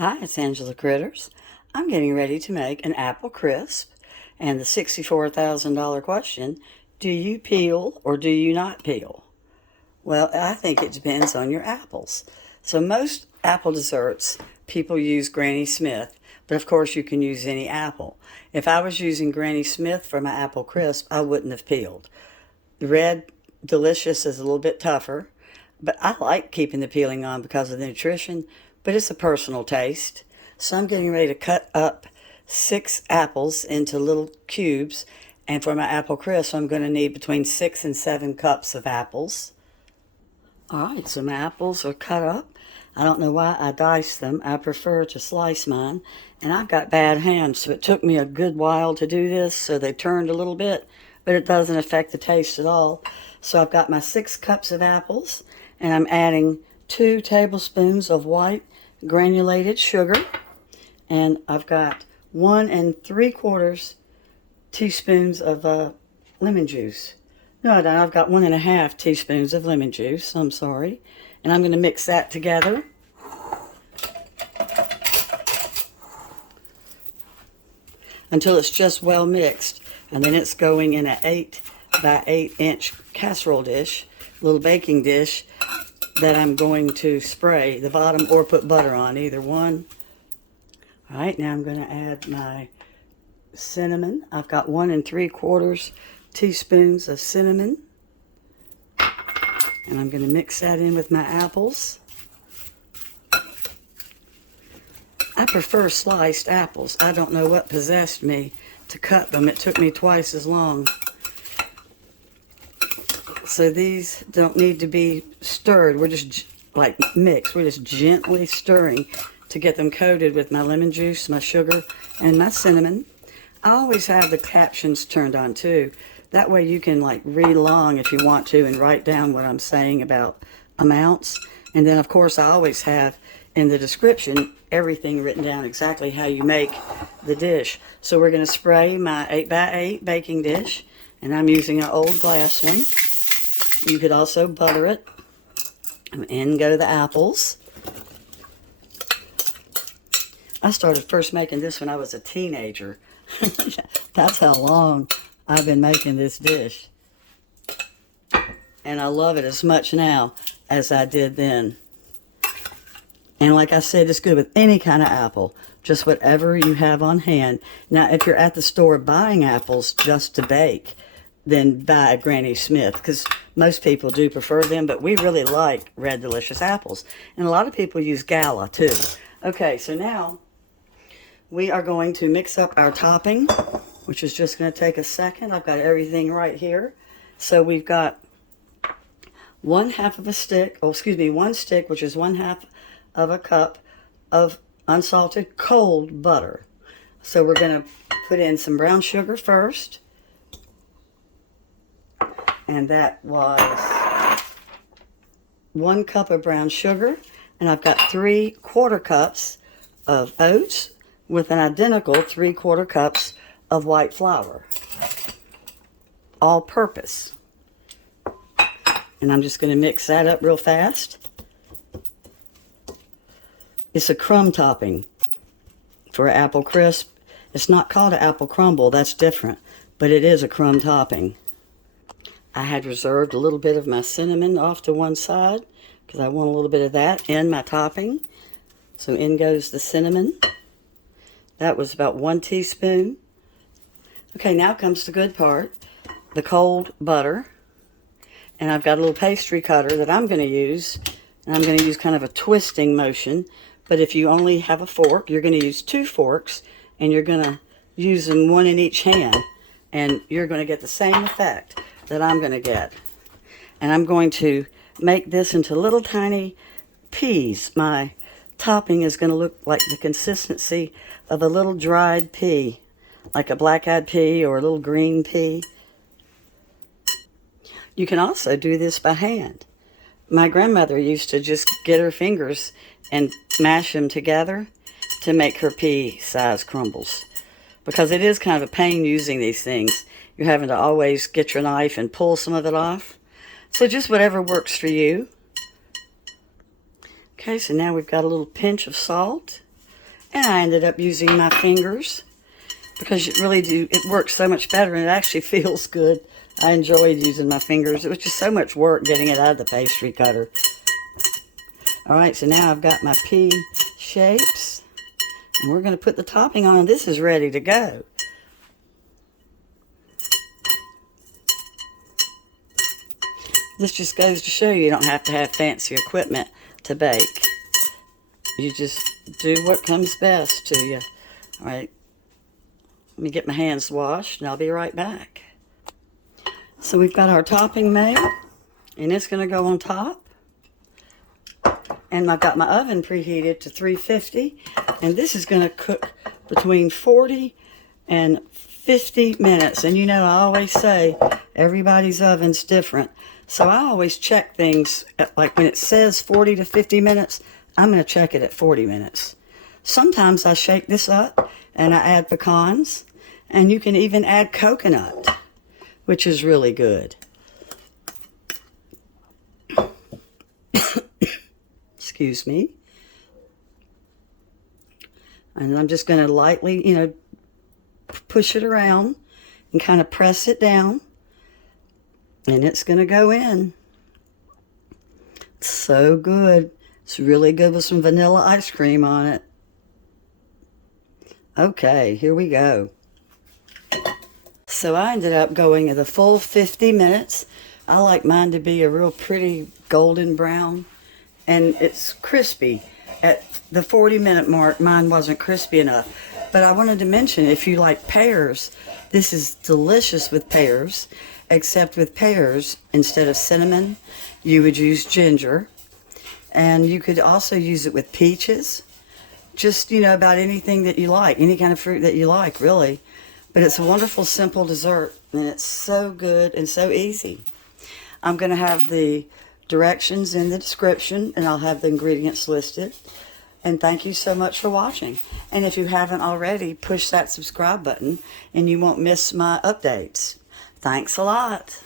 Hi, it's Angela Critters. I'm getting ready to make an apple crisp, and the $64,000 question, do you peel or do you not peel? Well, I think it depends on your apples. So most apple desserts, people use Granny Smith, but of course you can use any apple. If I was using Granny Smith for my apple crisp, I wouldn't have peeled. The red delicious is a little bit tougher, but I like keeping the peeling on because of the nutrition, but it's a personal taste. So I'm getting ready to cut up 6 apples into little cubes, and for my apple crisp, I'm going to need between 6 and 7 cups of apples. All right, so my apples are cut up. I don't know why I dice them. I prefer to slice mine, and I've got bad hands, so it took me a good while to do this, so they turned a little bit, but it doesn't affect the taste at all. So I've got my 6 cups of apples, and I'm adding 2 tablespoons of white granulated sugar, and I've got 1 3/4 teaspoons of lemon juice. No, I don't. I've got 1 1/2 teaspoons of lemon juice. I'm sorry. And I'm going to mix that together. Until it's just well mixed. And then it's going in an 8 by 8 inch casserole dish, little baking dish, that I'm going to spray the bottom or put butter on, either one. All right, now I'm going to add my cinnamon. I've got 1 3/4 teaspoons of cinnamon. And I'm going to mix that in with my apples. I prefer sliced apples. I don't know what possessed me to cut them. It took me twice as long. So these don't need to be stirred. We're just like mixed. We're just gently stirring to get them coated with my lemon juice, my sugar, and my cinnamon. I always have the captions turned on too. That way you can like read along if you want to and write down what I'm saying about amounts. And then of course I always have in the description everything written down exactly how you make the dish. So we're going to spray my 8 by 8 baking dish, and I'm using an old glass one. You could also butter it. And in go the apples. I started first making this when I was a teenager. That's how long I've been making this dish. And I love it as much now as I did then. And like I said, it's good with any kind of apple, just whatever you have on hand. Now, if you're at the store buying apples just to bake, then buy a Granny Smith, because most people do prefer them, but we really like red delicious apples. And a lot of people use Gala too. Okay, so now we are going to mix up our topping, which is just going to take a second. I've got everything right here. So we've got 1/2 of a stick, one stick, which is 1/2 of a cup of unsalted cold butter. So we're going to put in some brown sugar first. And that was 1 cup of brown sugar. And I've got 3/4 cups of oats with an identical 3/4 cups of white flour. All purpose. And I'm just going to mix that up real fast. It's a crumb topping for an apple crisp. It's not called an apple crumble. That's different. But it is a crumb topping. I had reserved a little bit of my cinnamon off to one side because I want a little bit of that in my topping. So in goes the cinnamon. That was about 1 teaspoon. Okay, now comes the good part, the cold butter. And I've got a little pastry cutter that I'm going to use. And I'm going to use kind of a twisting motion. But if you only have a fork, you're going to use 2 forks. And you're going to use them 1 in each hand. And you're going to get the same effect that I'm going to get. And I'm going to make this into little tiny peas. My topping is going to look like the consistency of a little dried pea, like a black-eyed pea or a little green pea. You can also do this by hand. My grandmother used to just get her fingers and mash them together to make her pea-sized crumbles, because it is kind of a pain using these things. You're having to always get your knife and pull some of it off. So just whatever works for you. Okay, so now we've got a little pinch of salt. And I ended up using my fingers because it works so much better and it actually feels good. I enjoyed using my fingers. It was just so much work getting it out of the pastry cutter. Alright, so now I've got my pea shapes. And we're going to put the topping on. This is ready to go. This just goes to show you don't have to have fancy equipment to bake. You just do what comes best to you. Alright, let me get my hands washed and I'll be right back. So we've got our topping made and it's going to go on top. And I've got my oven preheated to 350 and this is going to cook between 40 and 50 minutes. And you know, I always say everybody's oven's different. So I always check things like when it says 40 to 50 minutes, I'm going to check it at 40 minutes. Sometimes I shake this up and I add pecans, and you can even add coconut, which is really good. Excuse me. And I'm just going to lightly, push it around and kind of press it down. And it's going to go in. So good. It's really good with some vanilla ice cream on it. Okay, here we go. So I ended up going the full 50 minutes. I like mine to be a real pretty golden brown. And it's crispy. At the 40-minute mark, mine wasn't crispy enough. But I wanted to mention, if you like pears, this is delicious with pears. Except with pears, instead of cinnamon, you would use ginger. And you could also use it with peaches. Just, about anything that you like. Any kind of fruit that you like, really. But it's a wonderful, simple dessert. And it's so good and so easy. I'm going to have the directions in the description. And I'll have the ingredients listed. And thank you so much for watching. And if you haven't already, push that subscribe button. And you won't miss my updates. Thanks a lot.